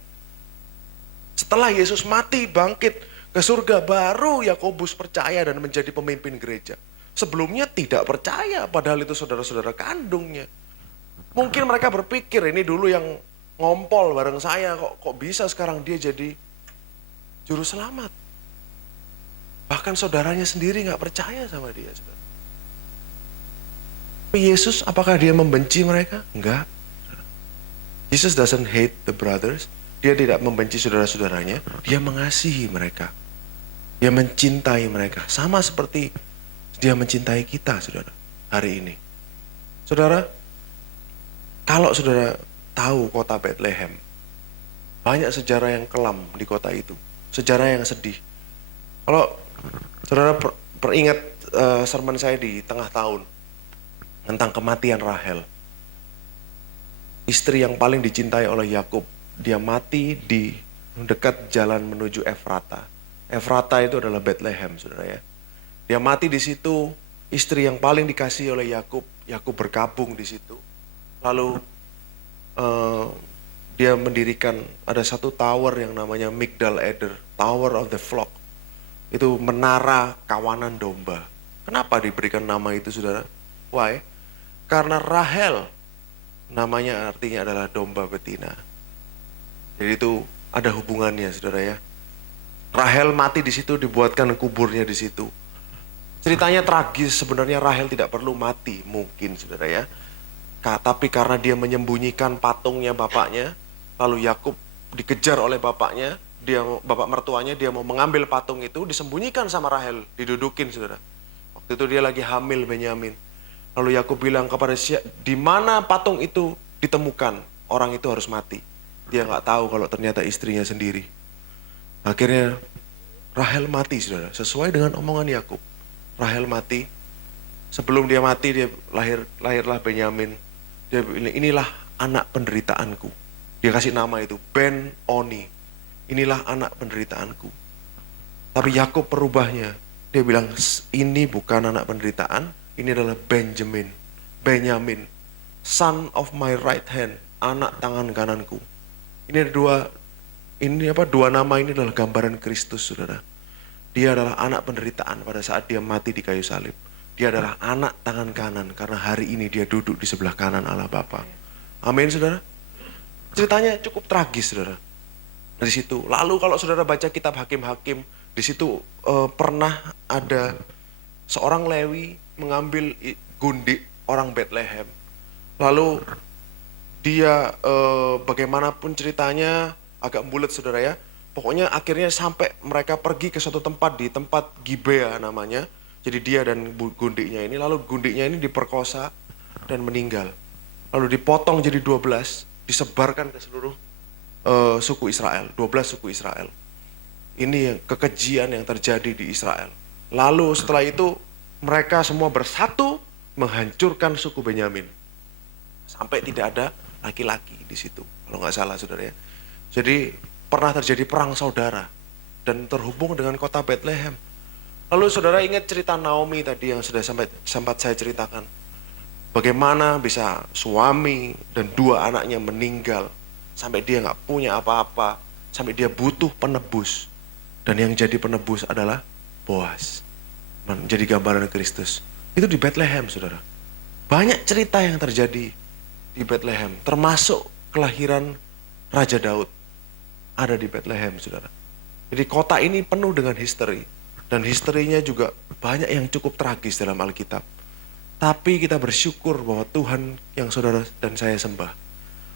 Setelah Yesus mati, bangkit ke surga, baru Yakobus percaya dan menjadi pemimpin gereja. Sebelumnya tidak percaya, padahal itu saudara-saudara kandungnya. Mungkin mereka berpikir, ini dulu yang ngompol bareng saya, kok bisa sekarang dia jadi juru selamat. Bahkan saudaranya sendiri gak percaya sama dia. Saudara. Tapi Yesus, apakah dia membenci mereka? Enggak. Jesus doesn't hate the brothers. Dia tidak membenci saudara-saudaranya. Dia mengasihi mereka. Dia mencintai mereka. Sama seperti dia mencintai kita, saudara, hari ini. Saudara, kalau saudara tahu kota Bethlehem, banyak sejarah yang kelam di kota itu. Sejarah yang sedih. Kalau saudara peringat sermon saya di tengah tahun tentang kematian Rahel. Istri yang paling dicintai oleh Yakub, dia mati di dekat jalan menuju Efrata. Efrata itu adalah Bethlehem, saudara ya. Dia mati di situ, istri yang paling dikasihi oleh Yakub, Yakub berkabung di situ. Lalu dia mendirikan ada satu tower yang namanya Migdal Eder, Tower of the Flock. Itu menara kawanan domba. Kenapa diberikan nama itu, saudara? Why? Karena Rahel, namanya artinya adalah domba betina. Jadi itu ada hubungannya, saudara ya. Rahel mati di situ, dibuatkan kuburnya di situ. Ceritanya tragis, sebenarnya Rahel tidak perlu mati, mungkin, saudara ya. Tapi karena dia menyembunyikan patungnya bapaknya, lalu Yakub dikejar oleh bapaknya, bapak mertuanya, dia mau mengambil patung itu, disembunyikan sama Rahel, didudukin, saudara. Waktu itu dia lagi hamil Benyamin. Lalu Yakub bilang kepada di mana patung itu ditemukan, orang itu harus mati. Dia nggak tahu kalau ternyata istrinya sendiri. Akhirnya Rahel mati, saudara, sesuai dengan omongan Yakub. Rahel mati. Sebelum dia mati, dia lahirlah Benyamin. Dia bilang, inilah anak penderitaanku. Dia kasih nama itu Ben Oni. Inilah anak penderitaanku. Tapi Yakub perubahnya. Dia bilang, ini bukan anak penderitaan, ini adalah Benyamin, son of my right hand, anak tangan kananku. Ini ada dua nama ini adalah gambaran Kristus, saudara. Dia adalah anak penderitaan pada saat dia mati di kayu salib. Dia adalah anak tangan kanan karena hari ini dia duduk di sebelah kanan Allah Bapa. Amin, saudara. Ceritanya cukup tragis, saudara. Dari situ. Lalu kalau saudara baca kitab Hakim-Hakim, di situ pernah ada seorang Lewi mengambil gundik orang Bethlehem. Lalu dia bagaimanapun ceritanya agak bulat, saudara ya. Pokoknya akhirnya sampai mereka pergi ke suatu tempat, di tempat Gibea namanya. Jadi dia dan gundiknya ini, lalu gundiknya ini diperkosa dan meninggal. Lalu dipotong jadi 12, disebarkan ke seluruh suku Israel, 12 suku Israel. Ini kekejian yang terjadi di Israel. Lalu setelah itu mereka semua bersatu menghancurkan suku Benyamin. Sampai tidak ada laki-laki di situ, kalau nggak salah, saudara ya. Jadi pernah terjadi perang saudara dan terhubung dengan kota Bethlehem. Lalu saudara ingat cerita Naomi tadi yang sudah sempat saya ceritakan. Bagaimana bisa suami dan 2 anaknya meninggal sampai dia nggak punya apa-apa, sampai dia butuh penebus. Dan yang jadi penebus adalah Boaz, menjadi gambaran Kristus. Itu di Bethlehem, saudara. Banyak cerita yang terjadi di Bethlehem, termasuk kelahiran Raja Daud ada di Bethlehem, saudara. Jadi kota ini penuh dengan misteri. Dan historinya juga banyak yang cukup tragis dalam Alkitab. Tapi kita bersyukur bahwa Tuhan yang saudara dan saya sembah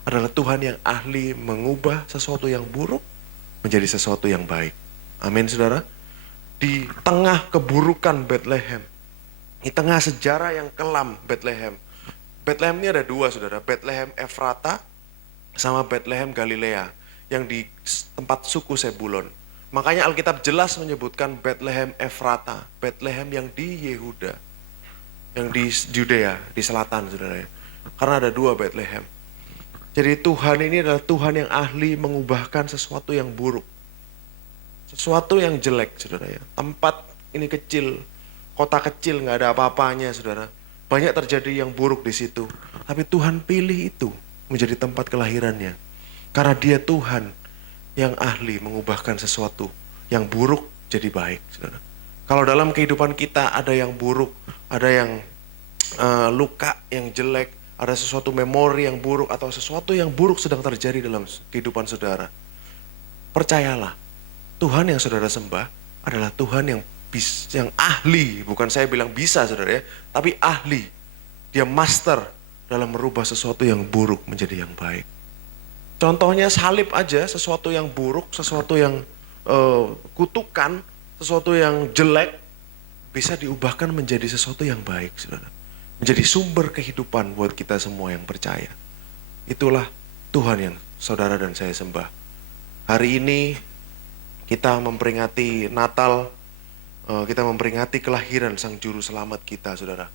adalah Tuhan yang ahli mengubah sesuatu yang buruk menjadi sesuatu yang baik. Amin, saudara. Di tengah keburukan Bethlehem, di tengah sejarah yang kelam Bethlehem. Bethlehem ini ada 2, saudara. Bethlehem Efrata sama Bethlehem Galilea yang di tempat suku Sebulon. Makanya Alkitab jelas menyebutkan Bethlehem Efrata, Bethlehem yang di Yehuda, yang di Judea, di selatan, saudara. Karena ada 2 Bethlehem. Jadi Tuhan ini adalah Tuhan yang ahli mengubahkan sesuatu yang buruk, sesuatu yang jelek, saudara ya. Tempat ini kecil, kota kecil, nggak ada apa-apanya, saudara. Banyak terjadi yang buruk di situ. Tapi Tuhan pilih itu menjadi tempat kelahirannya. Karena dia Tuhan yang ahli mengubahkan sesuatu yang buruk jadi baik, saudara. Kalau dalam kehidupan kita ada yang buruk, ada yang luka, yang jelek, ada sesuatu memori yang buruk atau sesuatu yang buruk sedang terjadi dalam kehidupan saudara, percayalah, Tuhan yang saudara sembah adalah Tuhan yang ahli, bukan saya bilang bisa, saudara ya, tapi ahli. Dia master dalam merubah sesuatu yang buruk menjadi yang baik. Contohnya salib aja, sesuatu yang buruk, sesuatu yang kutukan, sesuatu yang jelek, bisa diubahkan menjadi sesuatu yang baik, saudara. Menjadi sumber kehidupan buat kita semua yang percaya. Itulah Tuhan yang saudara dan saya sembah. Hari ini kita memperingati Natal, kita memperingati kelahiran Sang Juru Selamat kita, saudara.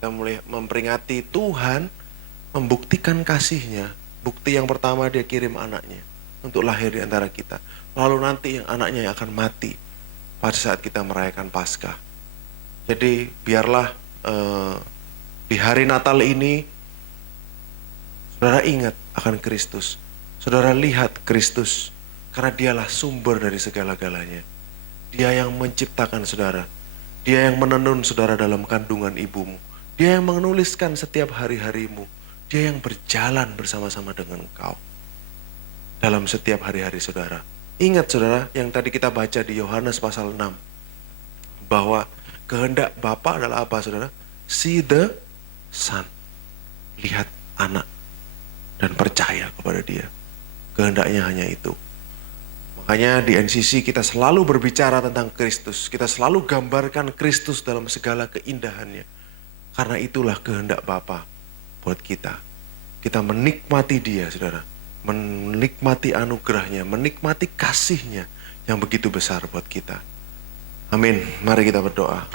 Kita mulai memperingati Tuhan membuktikan kasih-Nya. Bukti yang pertama, dia kirim anaknya. untuk lahir di antara kita. Lalu nanti yang anaknya yang akan mati pada saat kita merayakan Paskah. Jadi biarlah di hari Natal ini saudara ingat akan Kristus. Saudara lihat Kristus karena dialah sumber dari segala-galanya. Dia yang menciptakan saudara. Dia yang menenun saudara dalam kandungan ibumu. Dia yang menuliskan setiap hari-harimu. Dia yang berjalan bersama-sama dengan engkau dalam setiap hari-hari saudara. Ingat saudara yang tadi kita baca di Yohanes pasal 6. Bahwa kehendak Bapa adalah apa saudara? See the Son. Lihat anak dan percaya kepada dia. Kehendaknya hanya itu. Makanya di NCC kita selalu berbicara tentang Kristus. Kita selalu gambarkan Kristus dalam segala keindahannya. Karena itulah kehendak Bapa buat kita. Kita menikmati dia, saudara. Menikmati anugerahnya, menikmati kasihnya yang begitu besar buat kita. Amin. Mari kita berdoa.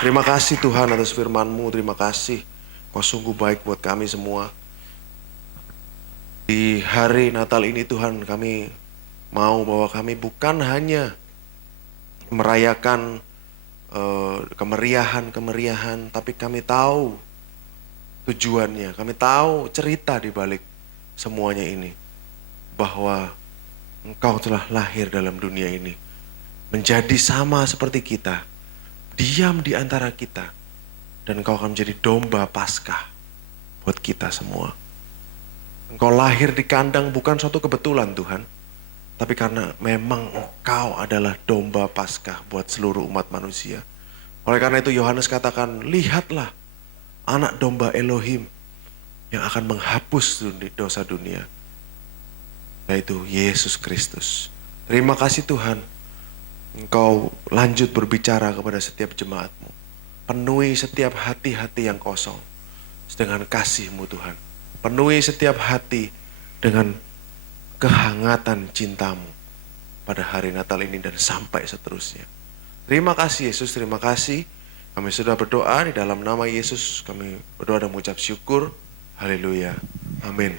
Terima kasih Tuhan atas firman-Mu. Terima kasih. Kau sungguh baik buat kami semua. Di hari Natal ini Tuhan, kami mau bahwa kami bukan hanya merayakan kemeriahan, tapi kami tahu tujuannya, kami tahu cerita di balik semuanya ini, bahwa Engkau telah lahir dalam dunia ini, menjadi sama seperti kita, diam di antara kita, dan Engkau akan menjadi domba Paskah buat kita semua. Engkau lahir di kandang bukan suatu kebetulan Tuhan, tapi karena memang Engkau adalah domba Paskah buat seluruh umat manusia. Oleh karena itu Yohanes katakan, lihatlah anak domba Elohim yang akan menghapus dosa dunia, yaitu Yesus Kristus. Terima kasih Tuhan, Engkau lanjut berbicara kepada setiap jemaat-Mu. Penuhi setiap hati-hati yang kosong dengan kasih-Mu Tuhan. Penuhi setiap hati dengan kehangatan cinta-Mu pada hari Natal ini dan sampai seterusnya. Terima kasih Yesus, terima kasih. Kami sudah berdoa di dalam nama Yesus. Kami berdoa dan mengucap syukur. Haleluya. Amin.